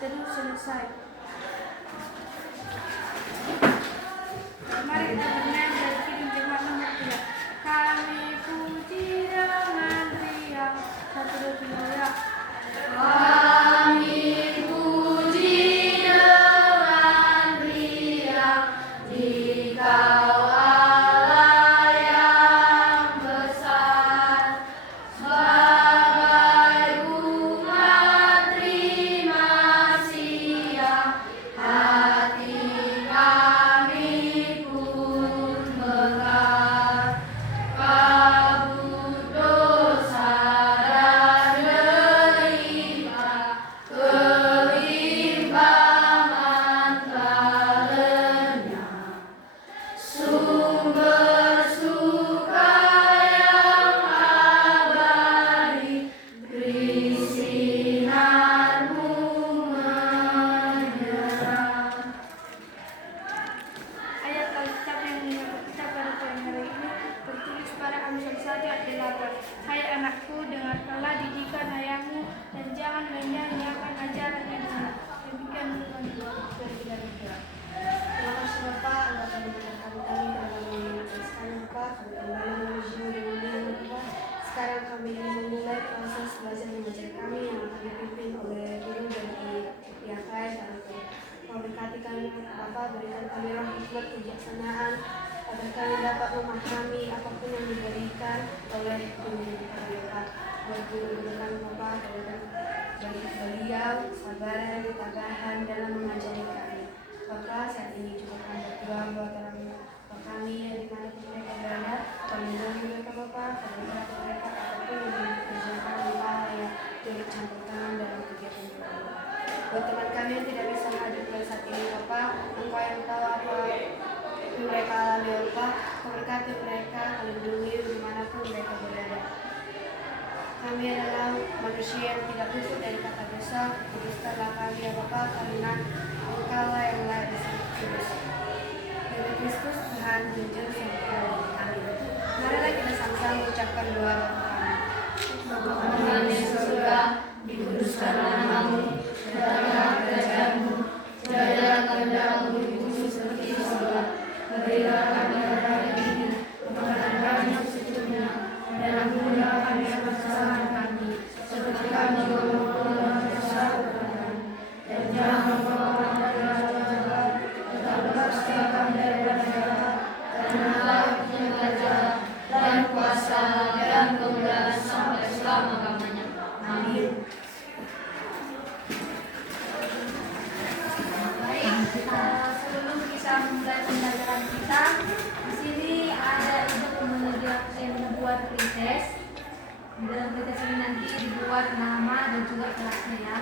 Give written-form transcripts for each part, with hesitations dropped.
berteduh selesai. Mari kita bernyanyi dari Kidung Jemaat nomor 3. Kami puji dengan riang. 1, 2, 3 ya. Kami puji dengan riang Dikau Allah yang besar. Sebagai umat terima siang, hati kami pun mekar. Kabut dosa dan derita, keimbangan telah lenyap. Sumber suka yang abadi, Kristinanmu menyerang. Ayat Alkitab yang menyebut kita pada poin hari ini tertulis pada Amsal 1 ayat 8. Hai anakku, dengarkanlah didikan ayahmu dan jangan menyia-nyiakan ajaran yang benar. Demikian firman Tuhan. Terima kasih Bapak, Anda akan mendengarkan kami dalam mengingatkan sekarang Bapak. Kami kembali menuju dengan Bapak. Sekarang kami ingin memulai proses belajar mengajar kami yang akan dipimpin oleh guru dari pihak lain dan memberkati kami Bapak, berikan kami roh hikmat kebijaksanaan agar kami dapat memahami apapun yang diberikan oleh guru kami Bapak. Buat guru kami Bapak, bagi beliau sabaran dan ketabahan dalam mengajari kami. Bapak, saat ini juga kami berdoa buat orang tua kami yang dimanapun mereka berada, melindungi mereka Bapak, memberkati mereka apapun yang dikerjakan Bapak, yang turut campur tangan dalam kegiatan mereka Bapak. Buat teman kami yang tidak bisa hadir pada saat ini Bapak, Engkau yang tahu apa yang mereka alami Bapak, memberkati mereka, melindungi dimanapun mereka berada. Kami adalah manusia yang tidak luput dari kata dosa, kuduskanlah kami ya Bapak, karena Engkaulah yang layak disebut kudus. Demi Kristus Tuhan jujur sampai amin. Marilah kita sama-sama mengucapkan doa Bapa kami yang di surga, dikuduskanlah namamu, datanglah kerajaanmu, jadilah kehendakmu di bumi seperti di surga. Berilah kami hari ini makanan kami secukupnya, dan ampunilah kami akan kesalahan kami, seperti kami juga mengampuni orang bersalah kepada kami. Dan jangan membawa kami ke dalam cobaan, tetapi lepaskanlah kami daripada jahat. Karena Engkau punya kerajaan dan kuasa dan kemuliaan sampai selama-lamanya. Amin. Baik, sebelum kita mulai pembelajaran kita, di sini ada ibu yang membuat pretest. Di dalam pretest ini nanti dibuat nama dan juga kelasnya ya.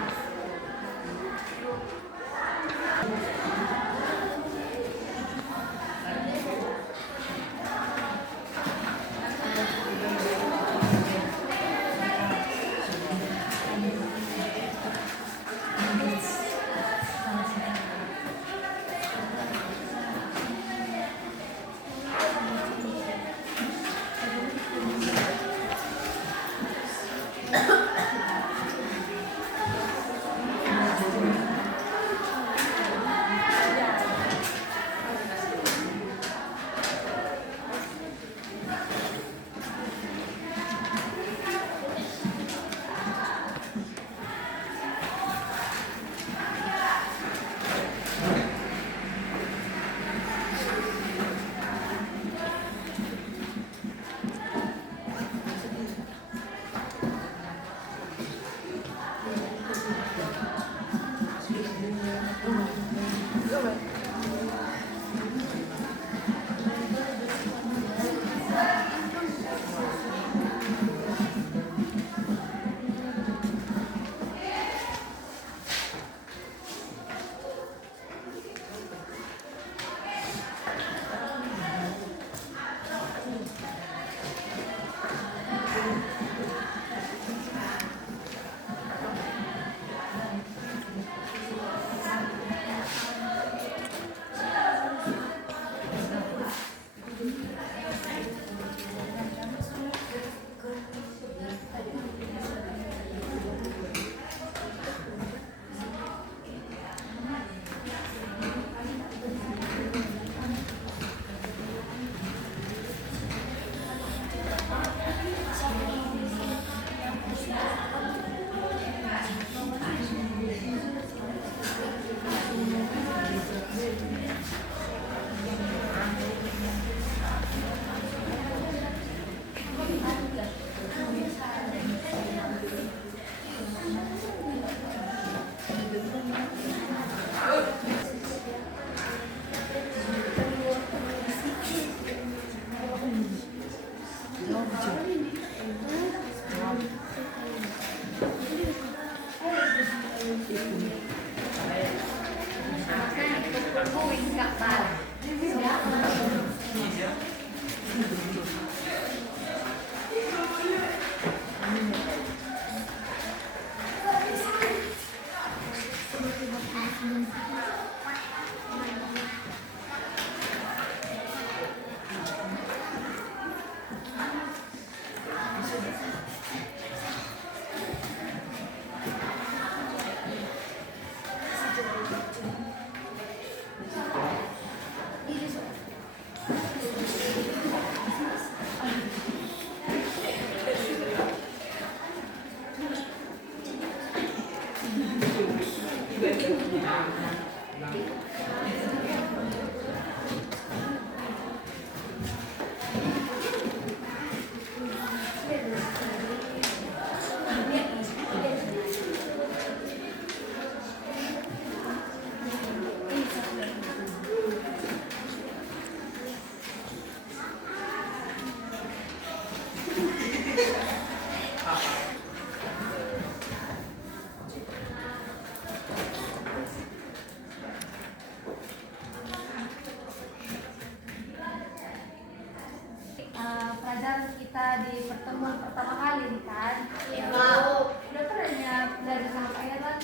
Pelajaran kita di pertemuan pertama kali nih kan. Udah pernah ya belajar sama Pak Irwan?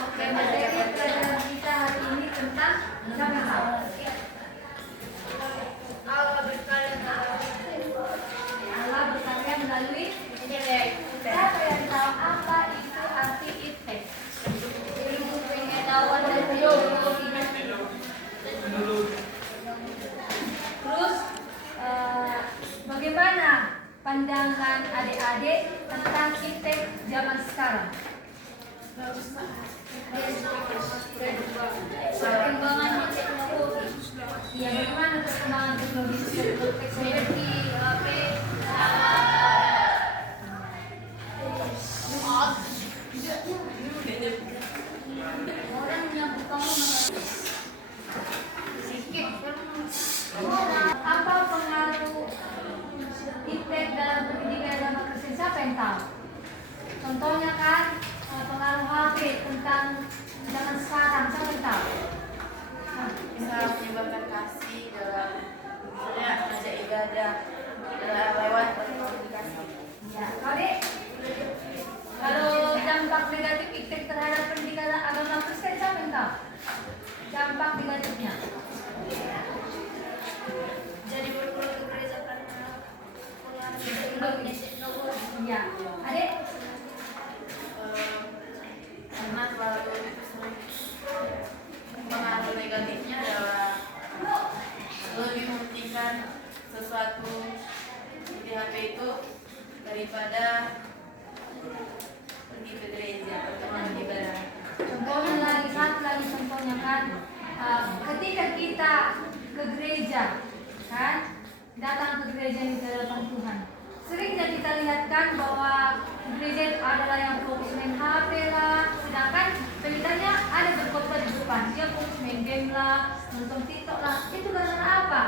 Oke, materi pelajaran kita hari ini tentang zaman. Allah berkarya melalui internet. Siapa yang tahu apa itu arti iptek? Ilmu pengetahuan dan teknologi. Terus bagaimana pandangan adik-adik tentang iptek zaman sekarang? Perkembangan teknologi. Ya, bagaimana perkembangan teknologi seperti HP, orang yang pertama apa pengaruh iptek dalam pendidikan agama Kristen? Siapa yang tahu? Contohnya kan pengaruh HP tentang zaman sekarang, siapa yang tahu? Bisa menyebabkan kasih dalam misalnya ngajak ibadah lewat komunikasi. Ya, kalau dampak negatif iptek terhadap pendidikan agama Kristen, siapa yang tahu? Dampak negatifnya. Jadi berpulang ke gereja karena pengaruh teknologi. Ya, adik? Karena selalu pengaruh negatifnya adalah lebih mementingkan sesuatu di HP itu daripada pergi ke gereja pertemuan ibadah. Contohnya lagi, satu lagi contohnya kan, ketika kita ke gereja, kan, datang ke gereja di hadapan Tuhan, seringnya kita lihatkan bahwa gereja itu adalah yang fokus main HP lah, sedangkan pemintanya ada berkhotbah di depan, dia fokus main game lah, nonton TikTok lah. Itu karena apa?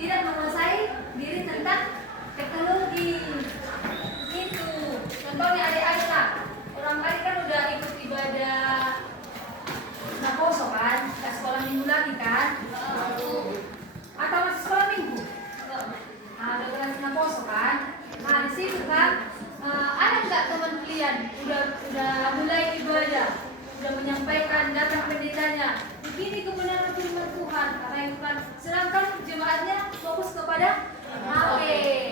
Tidak menguasai diri tentang teknologi. Itu contohnya adik-adik lah, orang adik kan udah ikut ibadah Naposo kan, nggak sekolah minggu lagi kan, atau masih sekolah minggu, udah kelas Naposo kan. Nah di situ kan ada nggak teman kalian udah mulai ibadah, udah menyampaikan datang pendetanya, begini kebenaran firman Tuhan, karena itu kan, sedangkan jemaatnya fokus kepada HP.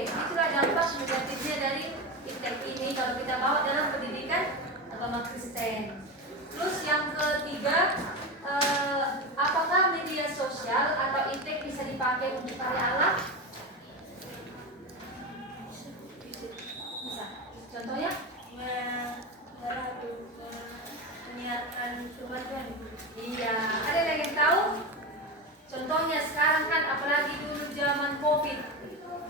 Itulah dampak negatifnya dari iptek ini kalau kita bawa dalam pendidikan agama Kristen. Terus yang ketiga, apakah media sosial atau iptek bisa dipakai untuk karya Allah? Bisa. Contohnya? Menyiarkan firman Tuhan. Iya. Ada yang tahu? Contohnya sekarang kan, apalagi dulu zaman COVID,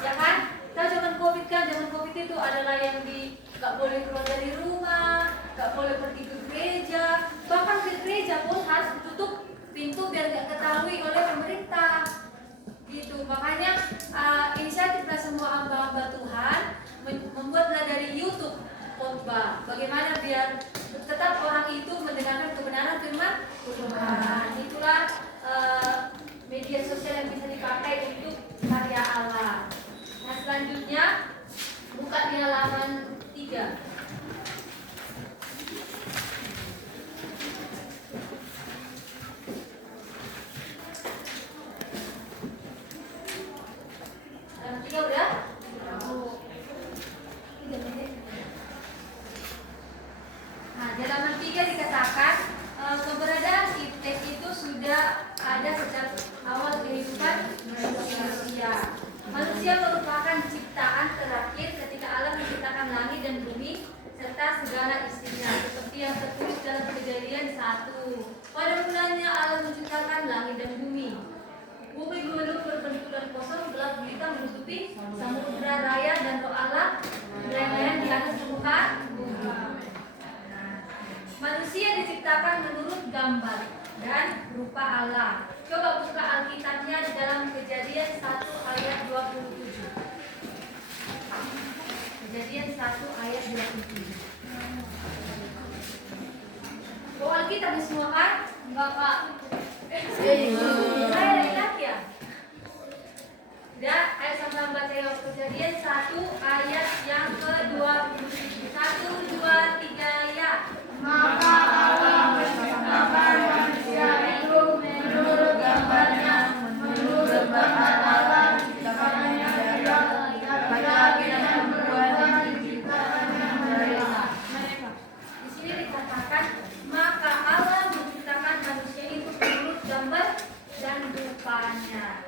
ya kan? Tahu zaman COVID kan? Zaman COVID itu adalah yang nggak boleh keluar dari rumah, nggak boleh pergi ke gereja, bahkan ke gereja pun harus tutup pintu biar nggak ketahui oleh pemerintah. Gitu. Makanya inisiatiflah semua hamba-hamba Tuhan membuatlah dari YouTube khotbah. Bagaimana biar tetap orang itu mendengarkan kebenaran firman Tuhan. Itulah media sosial yang bisa dipakai untuk karya Allah. Nah, selanjutnya buka di halaman 3. Halaman 3 udah? Nah, di halaman 3 dikatakan keberadaan iptek itu sudah ada sejak awal kehidupan manusia. Manusia merupakan ciptaan terakhir ketika Allah menciptakan langit dan bumi serta segala isinya, seperti yang tertulis dalam Kejadian 1. Pada mulanya Allah menciptakan langit dan bumi. Bumi belum berbentuk dan kosong, gelap gulita menutupi samudera raya, dan roh Allah berlayar di atas permukaan bumi. Manusia diciptakan menurut gambar dan rupa Allah. Coba buka Alkitabnya di dalam Kejadian 1 ayat 27. Kejadian 1 ayat 27. Bawa Alkitab semua kan? Enggak, Pak. Saya lihat ya. Ya, ayo sama baca ya. Kejadian 1 ayat yang ke-27. 1, 2, 3 ya. Maka Allah menciptakan manusia itu menurut gambarnya, menurut gambar Allah diciptakannya dia, laki-laki dan perempuan diciptakannya mereka. Di sini dikatakan maka Allah menciptakan manusia itu menurut gambar dan rupanya.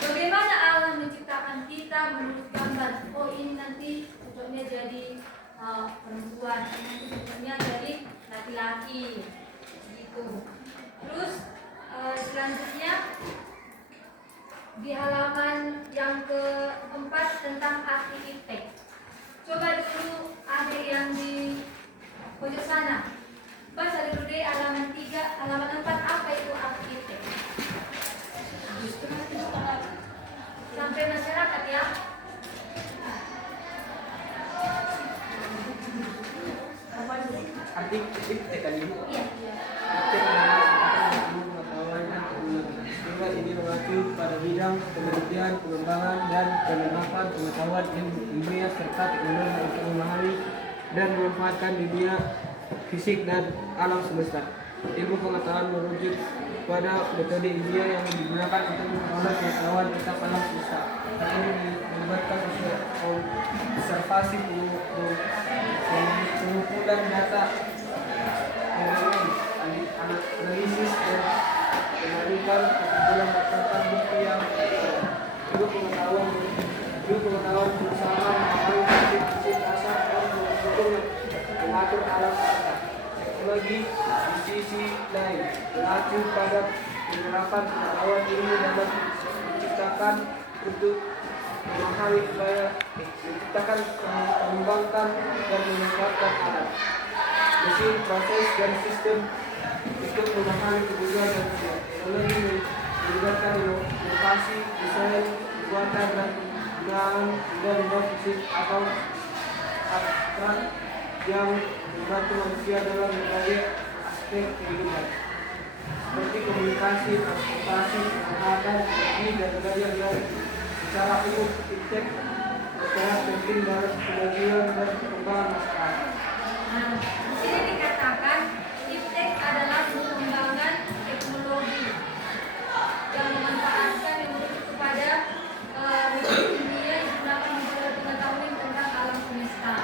Bagaimana Allah menciptakan kita menurut gambar? Oh, ini nanti cocoknya jadi perempuan, nanti cocoknya jadi laki-laki, gitu. Terus selanjutnya di halaman yang keempat tentang arti iptek. Coba dulu ada yang di pojok sana. Baca dulu deh halaman 3, halaman 4, apa itu arti iptek? Sampai masyarakat ya. Arti iptek kan ibu? Iya. Iptek adalah pengetahuan dan pengetahuan. Ini mengacu pada bidang penelitian, pengembangan dan penerapan pengetahuan ilmiah serta teknologi untuk memahami dan memanfaatkan dunia fisik dan alam semesta. Ilmu pengetahuan merujuk pada metode ilmiah yang digunakan untuk memperoleh pengetahuan tentang alam semesta. Hal ini melibatkan observasi, pengumpulan data, analisis dan penarikan kesimpulan berdasarkan bukti yang pengetahuan berusaha memahami prinsip asal dan mengatur alam semesta. Lagi di sisi lain mengacu pada penerapan pengetahuan ilmu dalam menciptakan untuk memahami supaya menciptakan, mengembangkan dan memanfaatkan alat, mesin, proses dan sistem untuk memahami kebutuhan manusia. Teknologi melibatkan inovasi, desain, pembuatan dan penggunaan benda fisik atau abstrak yang membantu manusia dalam berbagai aspek kehidupan, seperti komunikasi, transportasi, kesehatan, teknik dan budaya yang secara umum iptek sangat penting dalam kemajuan dan perkembangan masyarakat. Nah, di sini dikatakan iptek adalah pengembangan teknologi yang memanfaatkan yang merujuk kepada dunia yang digunakan untuk pengetahuan tentang alam semesta.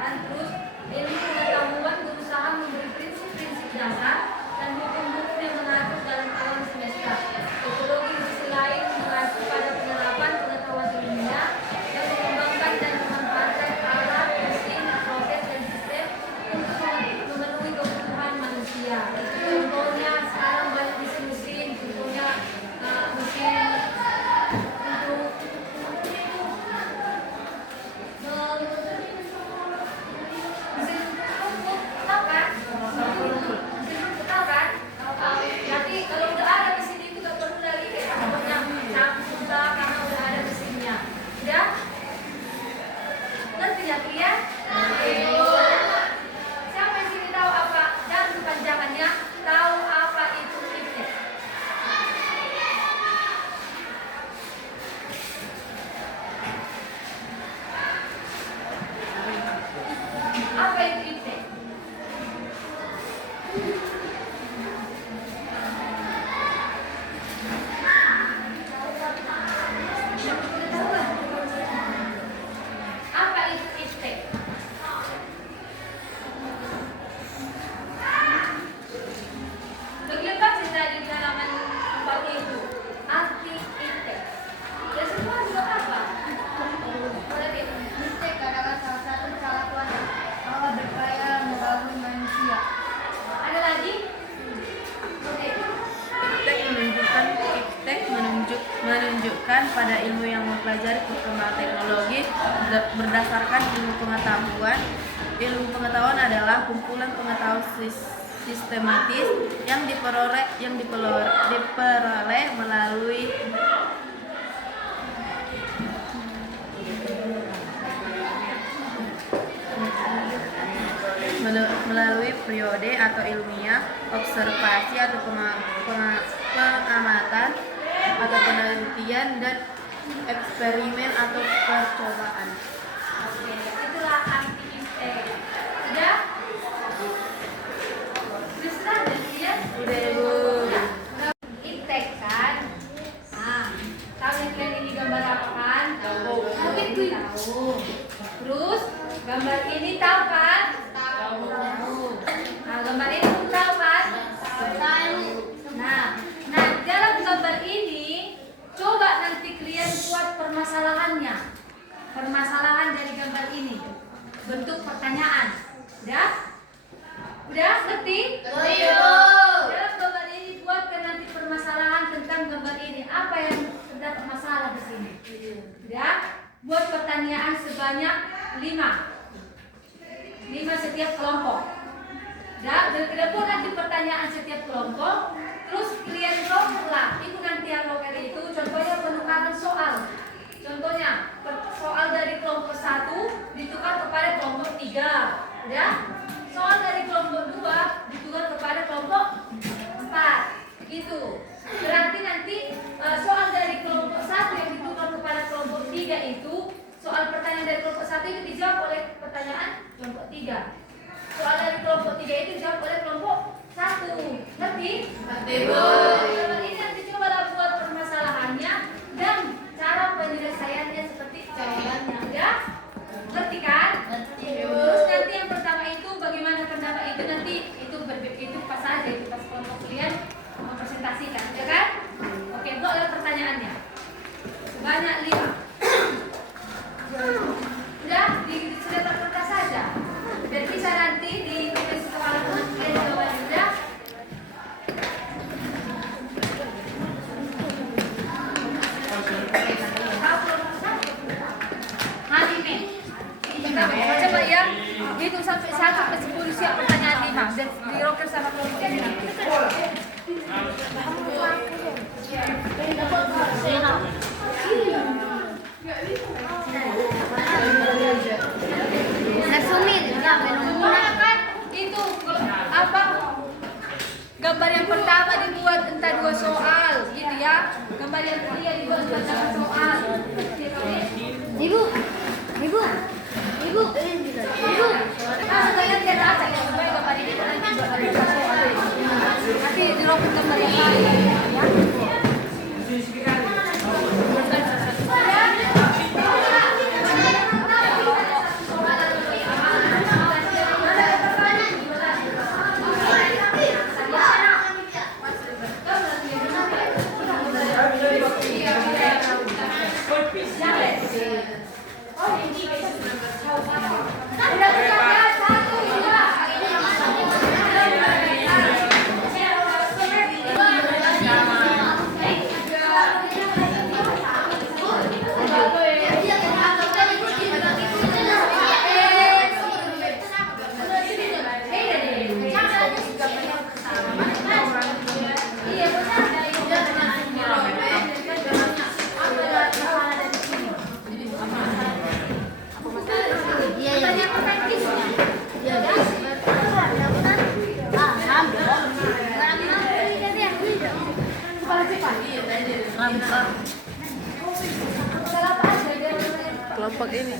Dan terus ilmu pengetahuan berusaha memberi prinsip-prinsip dasar dan hukum-hukum yang mengatur dalam alam semesta. Teknologi di sisi lain mengacu pada penerapan pengetahuan ilmiah yang mengembangkan dan memanfaatkan alat, mesin, proses dan sistem untuk memenuhi kebutuhan manusia. Contohnya sekarang banyak mesin-mesin, contohnya mesin untuk mesin rumput, tahu kan? Mesin rumput ilmu yang mempelajari perkembangan teknologi berdasarkan ilmu pengetahuan. Ilmu pengetahuan adalah kumpulan pengetahuan sistematis yang diperoleh melalui periode atau ilmiah, observasi atau pengamatan atau penelitian dan eksperimen atau percobaan. Oke, itulah arti iptek. Sudah? Sudah ya? Udah Bu. Iptek kan? Nah, tahu yang kalian ini gambar apa kan? Tahu. Mungkin tahu. Terus gambar ini tahu kan? Tahu. Nah, gambar ini tahu kan? Tahu. Nah, dalam gambar ini coba nanti kalian buat permasalahannya. Permasalahan dari gambar ini. Bentuk pertanyaan. Udah ngerti? Dalam gambar ini buatkan nanti permasalahan tentang gambar ini. Apa yang terdapat masalah di sini? Udah? Buat pertanyaan sebanyak 5 setiap kelompok. Dan pun nanti pertanyaan setiap kelompok. Terus kalian rokerlah. Itu nanti yang roker itu contohnya penukaran soal. Contohnya soal dari kelompok 1 ditukar kepada kelompok 3. Ya? Soal dari kelompok 2 ditukar kepada kelompok 4. Gitu. Berarti nanti soal dari kelompok 1 yang ditukar kepada kelompok 3 itu, soal pertanyaan dari kelompok 1 itu dijawab oleh pertanyaan kelompok 3. Soal dari kelompok 3 itu dijawab oleh kelompok 1. Ngerti? Ngerti Bu. Ini nanti cobalah buat permasalahannya dan cara penyelesaiannya seperti jawabannya. Udah? Ngerti kan? Ngerti. Terus nanti yang pertama itu bagaimana pendapat itu nanti itu pas aja itu pas kelompok kalian mempresentasikan, ya kan? Oke, buatlah pertanyaannya. Sebanyak 5. Udah, sudah terkertas saja. Dan bisa nanti ditulis ke halaman kalian jawabannya. Udah? Coba ya, hitung sampai 1 ke 10 siap pertanyaan 5 dan di rocker sama kelompok ini. Kan itu apa? Gambar yang pertama dibuat entah 2 soal, gitu ya. Gambar yang kedua dibuat entah 2 soal. Ibu. Kalian lihat aja ya supaya gambar ini nanti buat ada 2 soal. Nanti di rocket gambar yang lain, ya. Kelompok ini.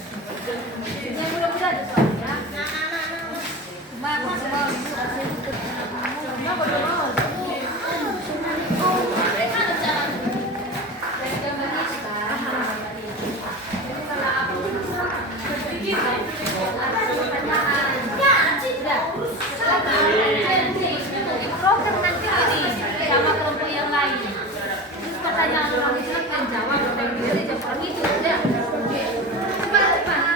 Sama kelompok yang lain. Terus pertanyaan orang itu kan jawab, orang itu jawab itu. Udah. Cepat.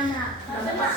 bagaimana dampak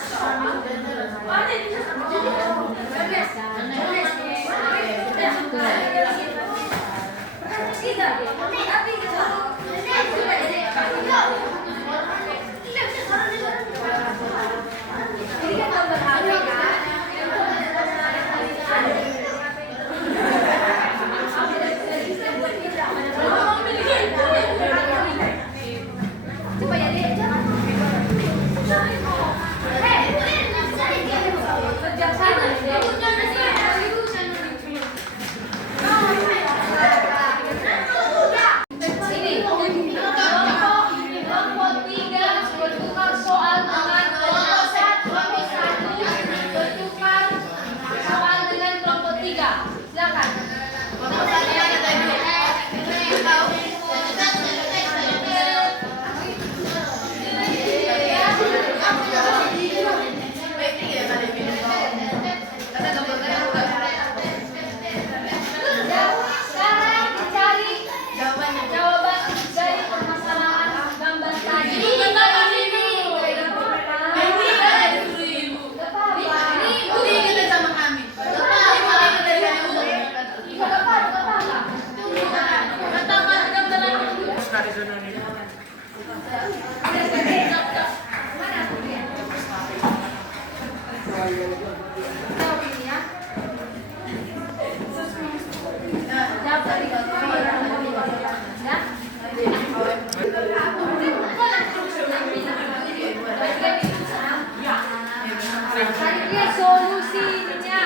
solusinya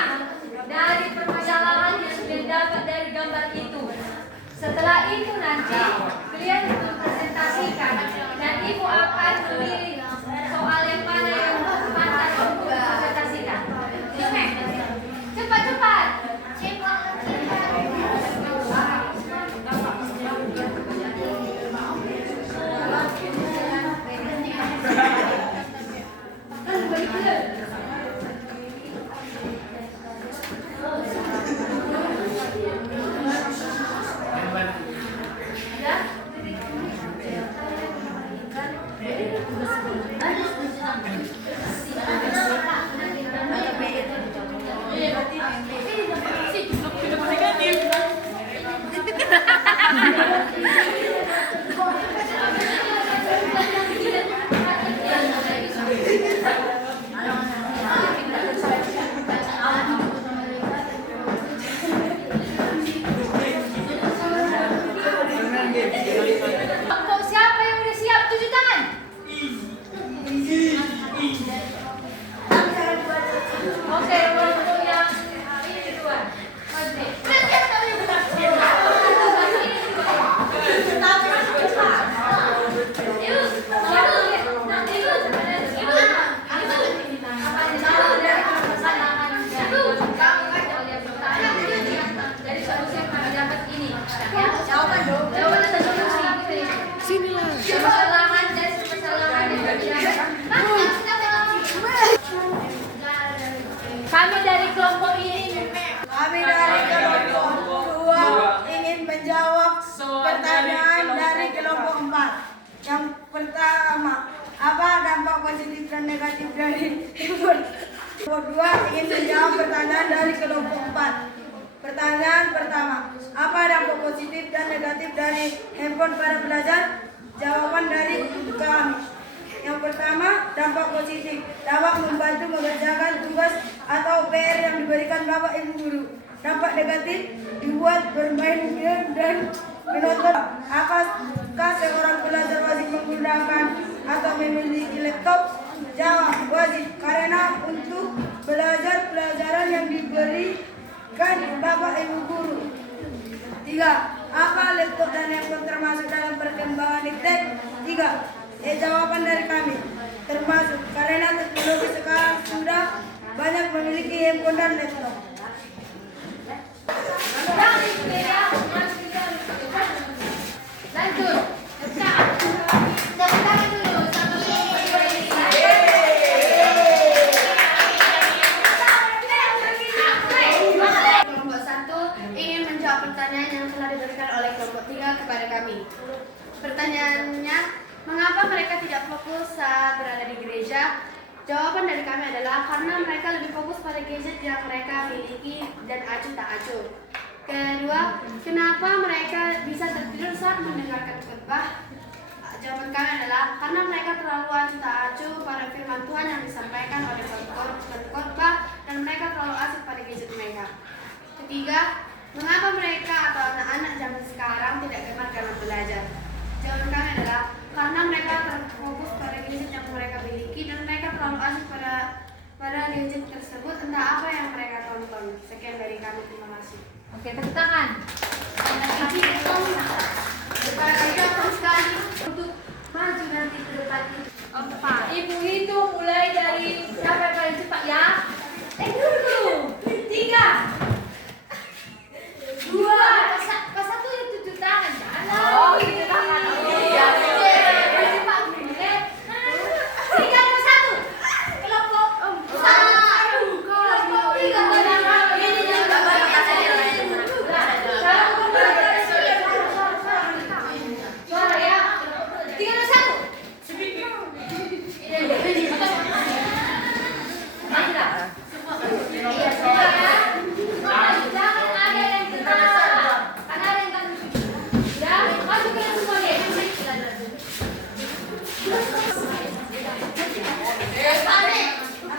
dari permasalahan yang sudah dapat dari gambar itu. Setelah itu nanti kalian presentasikan dan ibu akan memilih soal yang mana yang pantas untuk presentasikan. Cepat-cepat. Siapa yang udah siap? Tunjuk tangan. Oke, untuk yang ini duluan. Dari solusi yang kami dapat ini, jawaban dan solusi. Permasalahan dan permasalahan yang kami dapat. Kami dari kelompok ini. Kami dari kelompok 2 ingin menjawab pertanyaan dari kelompok 4. Yang pertama, apa dampak positif dan negatif dari handphone? Kelompok 2 ingin menjawab pertanyaan dari kelompok 4. Pertanyaan pertama, apa dampak positif dan negatif dari handphone para belajar? Jawaban dari kami. Yang pertama, dampak positif dapat membantu mengerjakan tugas atau PR yang diberikan Bapak Ibu guru. Dampak negatif dibuat bermain game dan menonton. Apakah seorang pelajar wajib menggunakan atau memiliki laptop? Jawab wajib, karena untuk belajar pelajaran yang diberikan Bapak Ibu guru. 3. Apa laptop dan handphone termasuk dalam perkembangan iptek? 3. Jawaban dari kami termasuk, karena teknologi sekarang sudah banyak memiliki handphone dan laptop. Lanjut. Kelompok 1 ingin menjawab pertanyaan yang telah diberikan oleh kelompok 3 kepada kami. Pertanyaannya, mengapa mereka tidak fokus saat berada di gereja? Jawaban dari kami adalah karena mereka lebih fokus pada gadget yang mereka miliki dan acuh tak acuh. Kedua, kenapa mereka bisa tertidur saat mendengarkan khotbah? Jawaban kami adalah karena mereka terlalu acuh tak acuh pada firman Tuhan yang disampaikan oleh khotbah dan mereka terlalu asik pada gadget mereka. Ketiga, mengapa mereka atau anak-anak zaman sekarang tidak gemar dalam belajar? Jawaban kami adalah karena mereka terfokus pada gadget yang mereka miliki dan mereka terlalu asik pada gadget tersebut, entah apa yang mereka tonton. Sekian dari kami, terima kasih. Oke, tepuk tangan. Sekali Untuk maju nanti ke depan itu. Ibu hitung mulai dari siapa yang paling cepat ya? Dulu. 3, 2, pas satu ya tujuh tangan. Oh, tujuh tangan. Iya. Cepat. Oke. 3, 2, 1. Kelompok. Kelompok 3. Ini yang suara ya. 3, 2, 1. Jangan ada yang kenal. Karena ada yang kan. Ya, maju ke semua deh.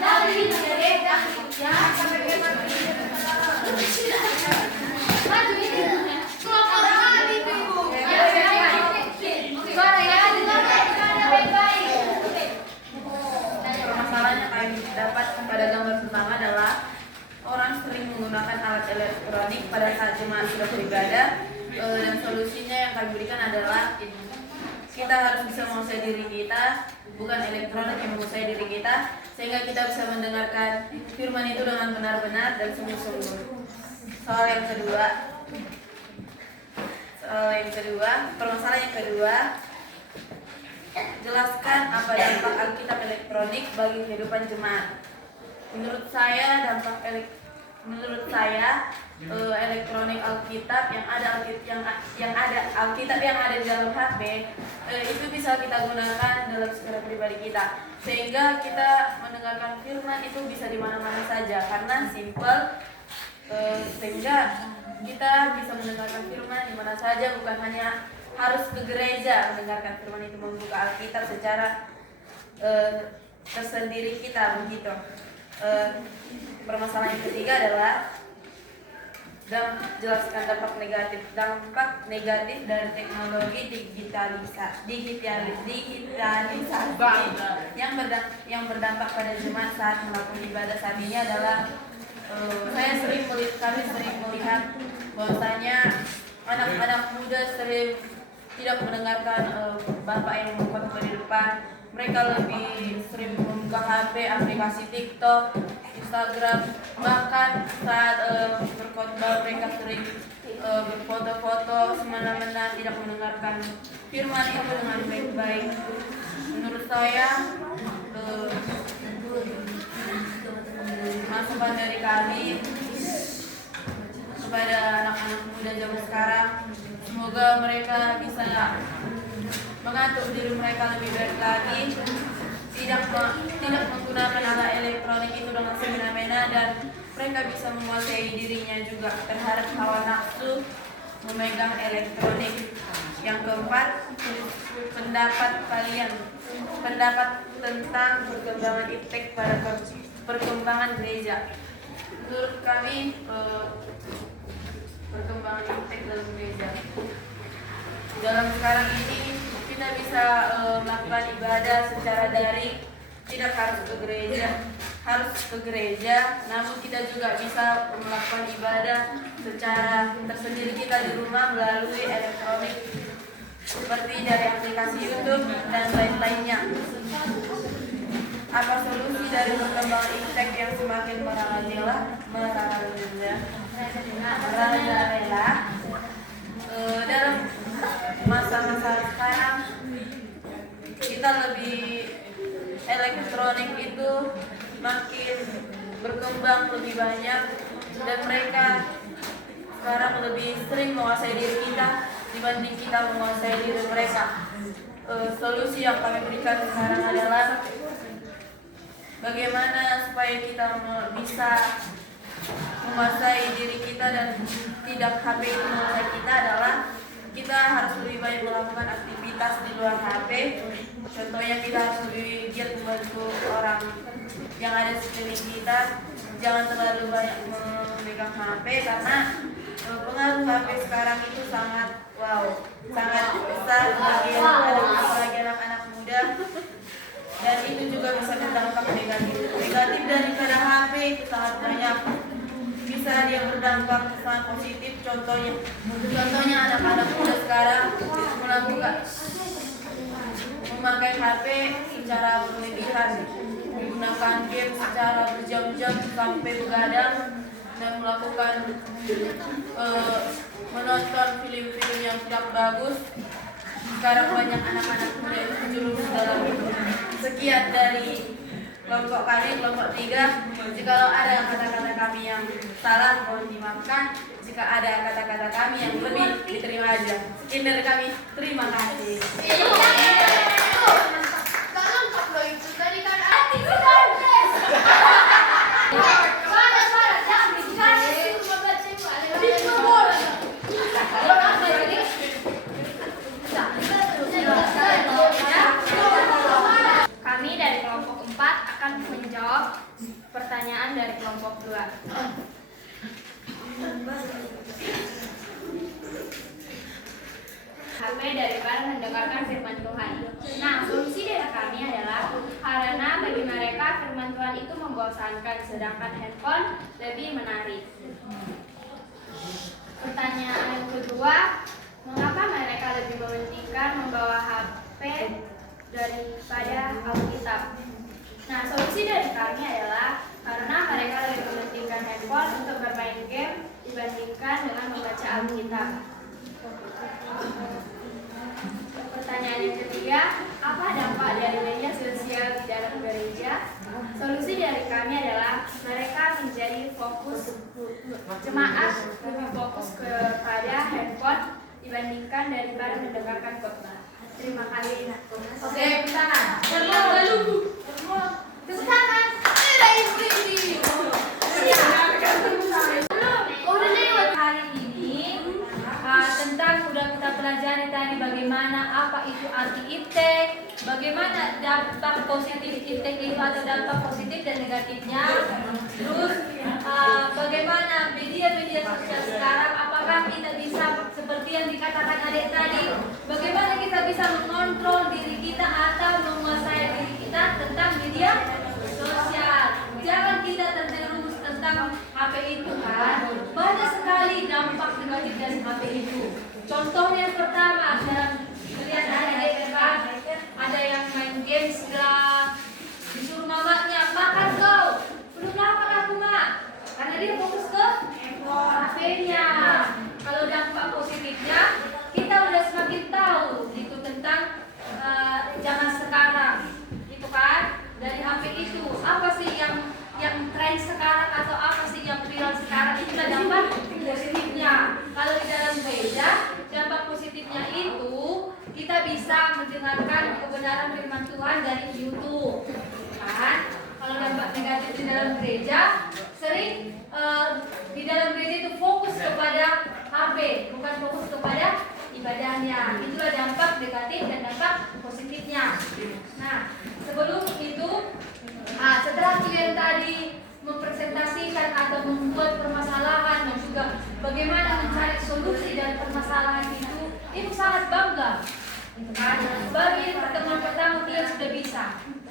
Dari ini ya, sampai ke maju ini. Kelompok lagi Ibu. Suara ya, dengarnya baik-baik. Permasalahan yang kami dapat pada gambar pertama adalah orang sering menggunakan alat elektronik pada saat jemaat sudah beribadah, dan solusinya yang kami berikan adalah kita harus bisa menguasai diri kita, bukan elektronik yang menguasai diri kita, sehingga kita bisa mendengarkan firman itu dengan benar-benar dan sungguh-sungguh. Permasalahan yang kedua, jelaskan apa dampak Alkitab elektronik bagi kehidupan jemaat. Menurut saya elektronik Alkitab yang ada Alkitab yang ada di dalam HP itu bisa kita gunakan dalam sfera pribadi kita, sehingga kita mendengarkan firman itu bisa di mana-mana saja karena simple, sehingga kita bisa mendengarkan firman di mana saja, bukan hanya harus ke gereja mendengarkan firman itu, membuka Alkitab secara tersendiri kita begitu. Permasalahan yang ketiga adalah jelaskan dampak negatif dari teknologi digitalisasi yang berdampak pada jemaat saat melakukan ibadah saat ini adalah kami sering melihat bahwasanya anak-anak muda sering tidak mendengarkan bapak yang berkhotbah di depan. Mereka lebih sering membuka HP, aplikasi TikTok, Instagram, bahkan saat berkhotbah mereka sering berfoto-foto semena-mena, tidak mendengarkan firman itu dengan baik-baik. Menurut saya, masukan dari kami kepada anak-anak muda zaman sekarang, semoga mereka bisa mengatur diri mereka lebih baik lagi, tidak menggunakan alat elektronik itu dengan semena-mena, dan mereka bisa menguasai dirinya juga terhadap hawa nafsu memegang elektronik. Yang keempat, pendapat tentang perkembangan iptek pada perkembangan gereja. Menurut kami, perkembangan iptek dalam gereja dalam sekarang ini, kita bisa melakukan ibadah secara daring, tidak harus ke gereja, namun kita juga bisa melakukan ibadah secara tersendiri kita di rumah melalui elektronik seperti dari aplikasi YouTube dan lain-lainnya. Apa solusi dari perkembangan iptek yang semakin merajalela? Dalam masa-masa sekarang, kita lebih elektronik itu makin berkembang lebih banyak, dan mereka sekarang lebih sering menguasai diri kita dibanding kita menguasai diri mereka. solusi yang kami berikan sekarang adalah bagaimana supaya kita bisa menguasai diri kita dan tidak HP itu menguasai kita adalah kita harus lebih banyak melakukan aktivitas di luar HP. Contohnya kita harus lebih giat membantu orang yang ada di sekeliling kita. Jangan terlalu banyak memegang HP karena pengaruh HP sekarang itu sangat besar bagi anak-anak muda, dan itu juga bisa berdampak negatif daripada HP itu sangat banyak. Bisa dia berdampak sangat positif. Contohnya anak-anak muda sekarang memakai HP secara berlebihan, menggunakan game secara berjam-jam sampai begadang, dan melakukan menonton film-film yang tidak bagus. Sekarang banyak anak-anak muda yang terjerumus dalam itu. Sekian dari kelompok kami, kelompok 3. Jika ada kata-kata kami yang salah, mohon dimaafkan. Jika ada kata-kata kami yang lebih, diterima aja. Sekian dari kami, terima kasih. Kami dari kelompok 4 akan menjawab pertanyaan dari kelompok 2. HP daripada mendengarkan firman Tuhan. Nah, solusi dari kami adalah karena bagi mereka firman Tuhan itu membosankan, sedangkan handphone lebih menarik. Pertanyaan yang kedua, mengapa mereka lebih mementingkan membawa HP daripada Alkitab? Nah, solusi dari kami adalah karena mereka lebih mementingkan handphone untuk bermain game dibandingkan dengan membaca Alkitab. Pertanyaan yang ketiga, apa dampak dari media sosial di dalam gereja? Solusi dari kami adalah mereka menjadi jemaat lebih fokus kepada handphone dibandingkan daripada mendengarkan khotbah. Terima kasih. Oke, tangan. Lalu. Tepuk tangan. Hari ini tentang sudah kita pelajari tadi bagaimana apa itu anti iptek, bagaimana dampak positif iptek itu atau dampak positif dan negatifnya. Terus bagaimana media sosial sekarang, apakah kita bisa seperti yang dikatakan adik tadi, bagaimana kita bisa mengontrol diri kita atau menguasai diri kita tentang media sosial. Jangan kita terjerumus tentang HP itu kan. Banyak sekali dampak negatif dari HP itu. Contohnya yang pertama, dalam melihat adik-adik kan, ada yang main games lah, disuruh mamanya makan kau, belum lapar aku mak, karena dia fokus ke HP-nya. Kalau dampak positifnya, kita udah semakin tahu itu tentang zaman sekarang, itu kan. Dari HP itu apa sih yang tren sekarang atau apa sih yang viral sekarang, itu dampak positifnya. Kalau di dalam gereja, dampak positifnya itu kita bisa mendengarkan kebenaran firman Tuhan dari YouTube kan. Kalau dampak negatif di dalam gereja, sering di dalam gereja itu fokus kepada HP, bukan fokus kepada ibadahnya. Itulah dampak negatif dan dampak positifnya. Nah, sebelum itu, setelah kalian tadi mempresentasikan atau membuat permasalahan dan juga bagaimana mencari solusi dari permasalahan itu sangat bangga. Baru ini pertemuan pertama kalian sudah bisa,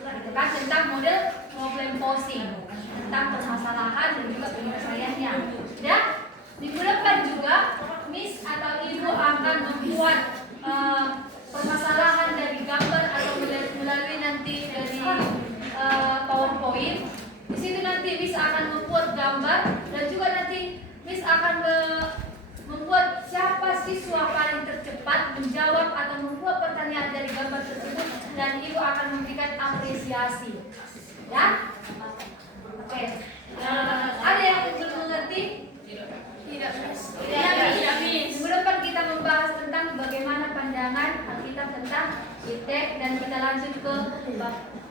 kan, tentang model problem posing, tentang permasalahan dan juga penyelesaiannya. Dan minggu depan juga Miss atau Ibu akan membuat permasalahan dari gambar atau melalui nanti dari PowerPoint. Di situ nanti Miss akan membuat gambar dan juga nanti Miss akan membuat siapa siswa paling tercepat menjawab atau membuat pertanyaan dari gambar tersebut, dan Ibu akan memberikan apresiasi. Ya? Oke. Ada yang belum mengerti? Tidak, Miss. Tidak, Miss. Minggu depan kita membahas tentang bagaimana pandangan Alkitab tentang iptek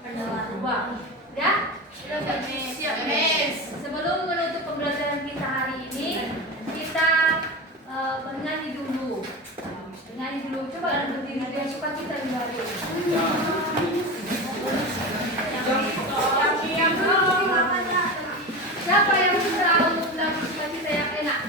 Pendahuluan. Ya? Siap, Miss. Sebelum menutup pembelajaran kita hari ini, kita bernyanyi dulu. Bernyanyi dulu. Coba kalian berdiri biar suka kita kembali. Siapa yang bisa untuk lagu suka kita yang enak?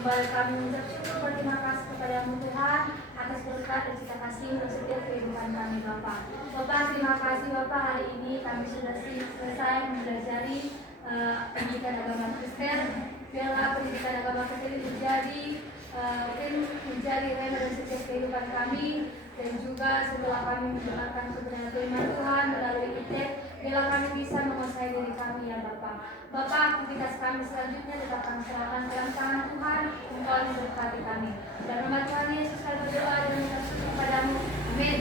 Kembali kami mengucap syukur berterima kasih kepadamu Tuhan atas berkat dan cita kasih untuk setiap kehidupan kami Bapak. Bapak terima kasih Bapak, hari ini kami sudah selesai mempelajari pendidikan agama Kristen. Biarlah pendidikan agama Kristen menjadi rema dan setiap kehidupan kami, dan juga setelah kami mendengarkan kebenaran firman Tuhan melalui ITEK, biarlah kami bisa menguasai diri kami ya Bapak. Bapak, aktivitas kami selanjutnya tetap kami serahkan dalam tangan Tuhan, Engkau yang memberkati kami. Dan nama Tuhan Yesus kami berdoa dan mengucap syukur kepadamu. Amin.